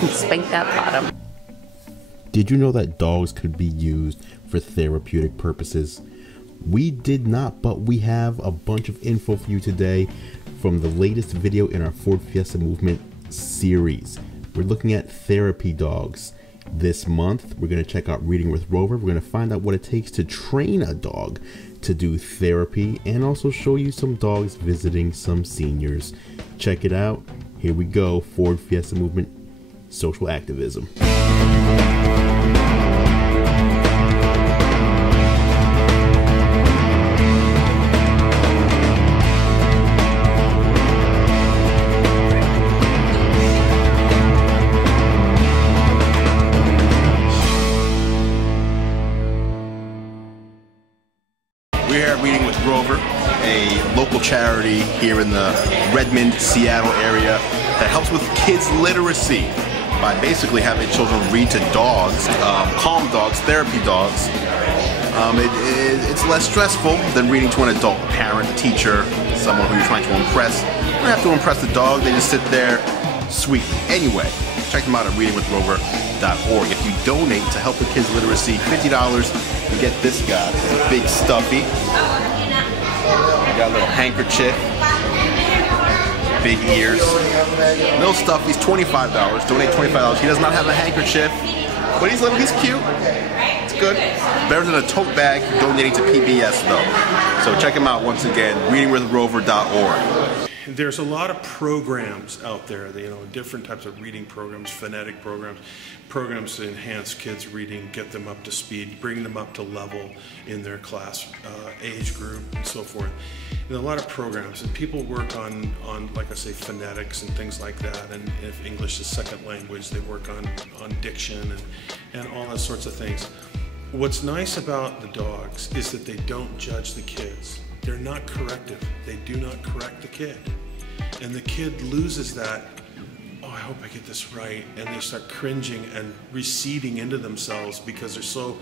and spank that bottom. Did you know that dogs could be used for therapeutic purposes? We did not, but we have a bunch of info for you today from the latest video in our Ford Fiesta Movement series. We're looking at therapy dogs. This month, we're going to check out Reading with Rover. We're going to find out what it takes to train a dog to do therapy and also show you some dogs visiting some seniors. Check it out. Here we go. Ford Fiesta Movement, social activism. We're here at Reading with Rover, a local charity here in the Redmond, Seattle area that helps with kids' literacy by basically having children read to dogs, calm dogs, therapy dogs. It's less stressful than reading to an adult, parent, teacher, someone who you're trying to impress. You don't have to impress the dog, they just sit there sweetly. Anyway, check them out at readingwithrover.org. If you donate to help with kids' literacy, $50, you get this guy, a big stuffy. You got a little handkerchief, big ears. Little stuffy's $25. Donate $25. He does not have a handkerchief, but he's little, he's cute. It's good. Better than a tote bag donating to PBS though. So check him out once again, readingwithrover.org. There's a lot of programs out there, different types of reading programs, phonetic programs, programs to enhance kids' reading, get them up to speed, bring them up to level in their class age group, and so forth. And a lot of programs, and people work on, like I say, phonetics and things like that. And if English is second language, they work on diction and all those sorts of things. What's nice about the dogs is that they don't judge the kids. They're not corrective. They do not correct the kid. And the kid loses that, oh, I hope I get this right, and they start cringing and receding into themselves because they're so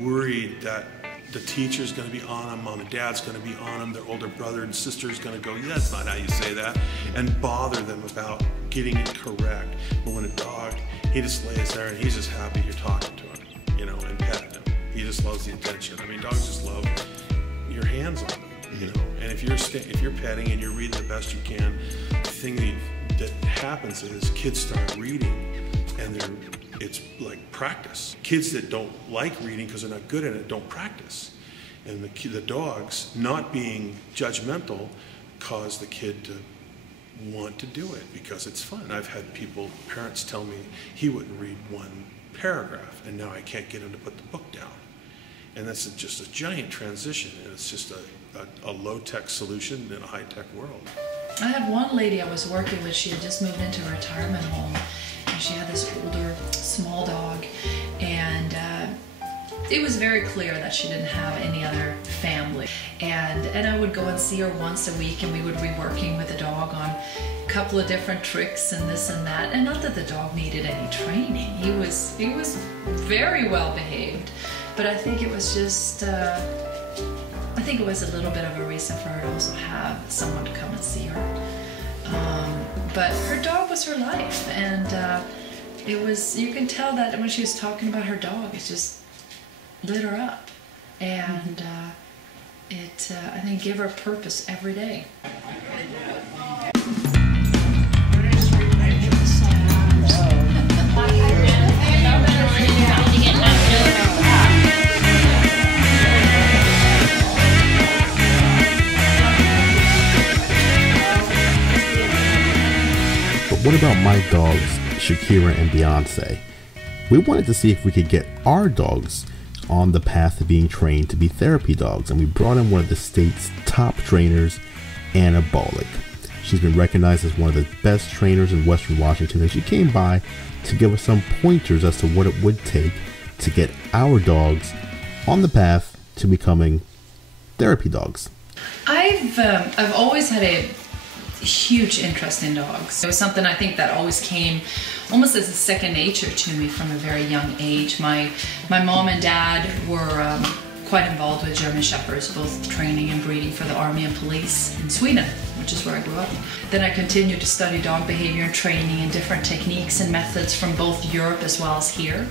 worried that the teacher's going to be on them, mom and dad's going to be on them, their older brother and sister is going to go, yeah, that's not how you say that, and bother them about getting it correct. But when a dog, he just lays there and he's just happy you're talking to him, and petting him. He just loves the attention. I mean, dogs just love your hands on them. And if you're petting and you're reading the best you can, the thing that happens is kids start reading, and it's like practice. Kids that don't like reading because they're not good at it don't practice, and the dogs not being judgmental cause the kid to want to do it because it's fun. I've had parents tell me he wouldn't read one paragraph, and now I can't get him to put the book down. And that's just a giant transition, and it's just a low-tech solution in a high-tech world. I had one lady I was working with. She had just moved into a retirement home, and she had this older, small dog, and it was very clear that she didn't have any other family. And I would go and see her once a week, and we would be working with the dog on a couple of different tricks and this and that. And not that the dog needed any training. He was very well behaved. But I think it was just, I think it was a little bit of a reason for her to also have someone to come and see her. But her dog was her life, and you can tell that when she was talking about her dog, it just lit her up. And I think, gave her purpose every day. What about my dogs, Shakira and Beyonce? We wanted to see if we could get our dogs on the path of being trained to be therapy dogs, and we brought in one of the state's top trainers, Anna Bolick. She's been recognized as one of the best trainers in Western Washington, and she came by to give us some pointers as to what it would take to get our dogs on the path to becoming therapy dogs. I've always had a huge interest in dogs. It was something I think that always came almost as a second nature to me from a very young age. My mom and dad were quite involved with German Shepherds, both training and breeding for the Army and Police in Sweden, which is where I grew up. Then I continued to study dog behavior and training and different techniques and methods from both Europe as well as here.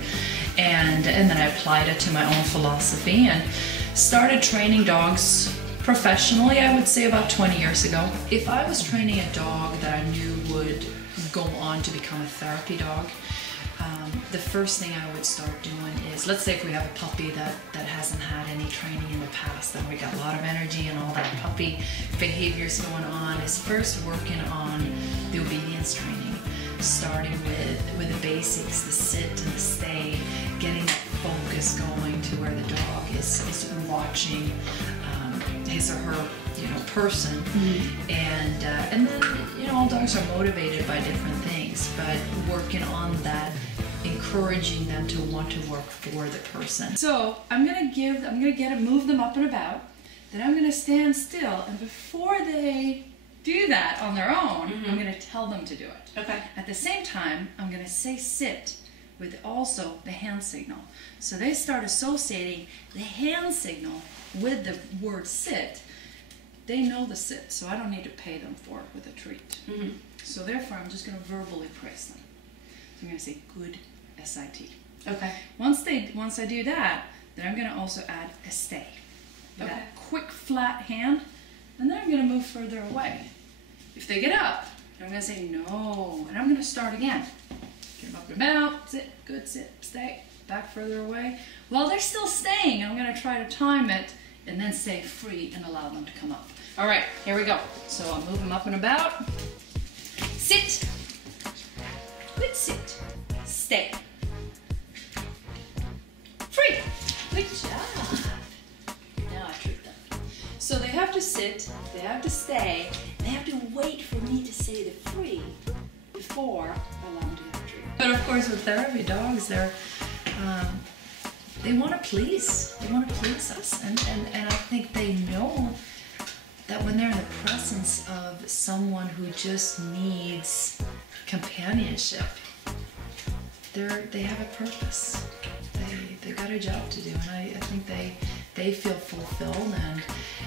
And then I applied it to my own philosophy and started training dogs professionally, I would say about 20 years ago. If I was training a dog that I knew would go on to become a therapy dog, the first thing I would start doing is, let's say if we have a puppy that hasn't had any training in the past, and we got a lot of energy and all that puppy behaviors going on, is first working on the obedience training, starting with the basics, the sit and the stay, getting that focus going to where the dog is watching his or her, person. And then, all dogs are motivated by different things, but working on that, encouraging them to want to work for the person. So I'm gonna move them up and about, then I'm gonna stand still, and before they do that on their own, I'm gonna tell them to do it. Okay. At the same time, I'm gonna say sit with also the hand signal. So they start associating the hand signal with the word sit. They know the sit, so I don't need to pay them for it with a treat. So therefore, I'm just going to verbally praise them. So I'm going to say good, S-I-T. Okay. Once I do that, then I'm going to also add a stay. Okay. That quick flat hand, and then I'm going to move further away. If they get up, I'm going to say no, and I'm going to start again. Get them up and about, sit, good, sit, stay, back further away. While they're still staying, I'm going to try to time it, and then say free and allow them to come up. All right, here we go. So I'll move them up and about. Sit. Good sit. Stay. Free. Good job. Now I treat them. So they have to sit, they have to stay, they have to wait for me to say the free before I allow them to have a treat. But of course with therapy dogs, they want to please. They want to please us. And I think they know that when they're in the presence of someone who just needs companionship, they have a purpose. They got a job to do, and I think they feel fulfilled,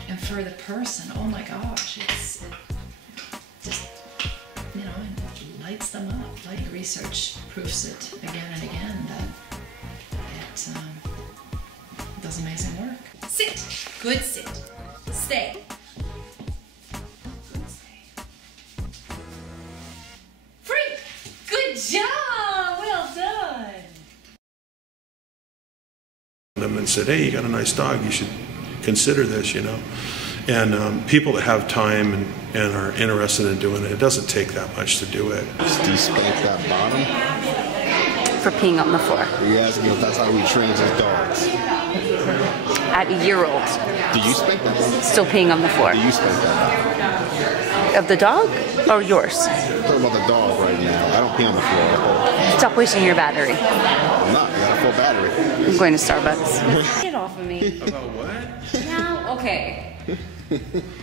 and for the person, oh my gosh, it just it lights them up. Like research proves it again and again that it does amazing work. Sit, good sit, stay. Good job! Well done! Them and said, hey, you got a nice dog, you should consider this, And people that have time and are interested in doing it, it doesn't take that much to do it. Do you spank that bottom? For peeing on the floor. He asking if that's how he trains his dogs. At a year-old. Do you spank that? Still peeing on the floor. Do you spank that? Of the dog or yours? I'm talking about the dog right now. I don't pee on the floor. Stop wasting your battery. I'm not. I got a full battery. I'm going to Starbucks. Get off of me. About what? Now, okay.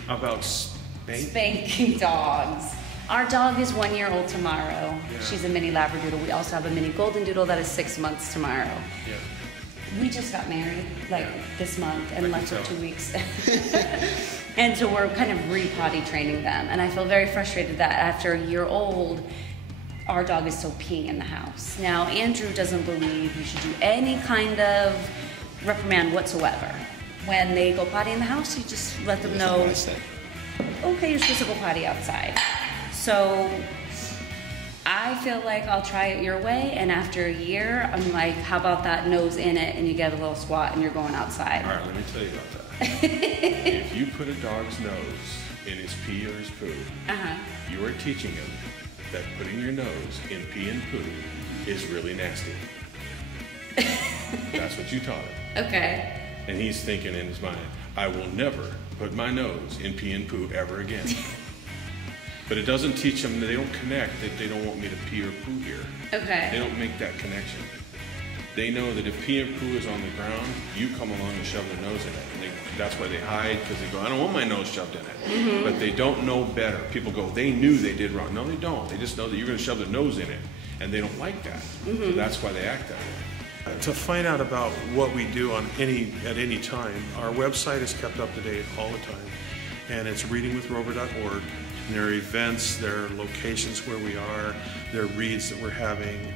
About spanking? Spanking dogs. Our dog is 1 year old tomorrow. Yeah. She's a mini Labradoodle. We also have a mini Golden Doodle that is 6 months tomorrow. Yeah. We just got married this month and left for 2 weeks. And so we're kind of re-potty training them. And I feel very frustrated that after a year old, our dog is still peeing in the house. Now, Andrew doesn't believe you should do any kind of reprimand whatsoever. When they go potty in the house, you just let them know, okay, you're supposed to go potty outside. So I feel like I'll try it your way, and after a year, I'm like, how about that nose in it, and you get a little squat, and you're going outside. All right, let me tell you about that. If you put a dog's nose in his pee or his poo, you are teaching him that putting your nose in pee and poo is really nasty. That's what you taught him. Okay. And he's thinking in his mind, I will never put my nose in pee and poo ever again. But it doesn't teach them that they don't connect, that they don't want me to pee or poo here. Okay. They don't make that connection. They know that if pee and poo is on the ground, you come along and shove their nose in it. And that's why they hide, because they go, I don't want my nose shoved in it. But they don't know better. People go, they knew they did wrong. No, they don't. They just know that you're going to shove their nose in it. And they don't like that. So that's why they act that way. To find out about what we do at any time, our website is kept up to date all the time. And it's readingwithrover.org. their events, their locations where we are, their reads that we're having,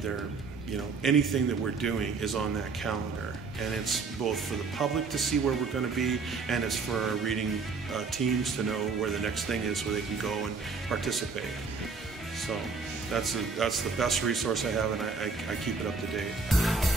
their, you know, anything that we're doing is on that calendar. And it's both for the public to see where we're going to be, and it's for our reading teams to know where the next thing is where they can go and participate. So that's the best resource I have, and I keep it up to date.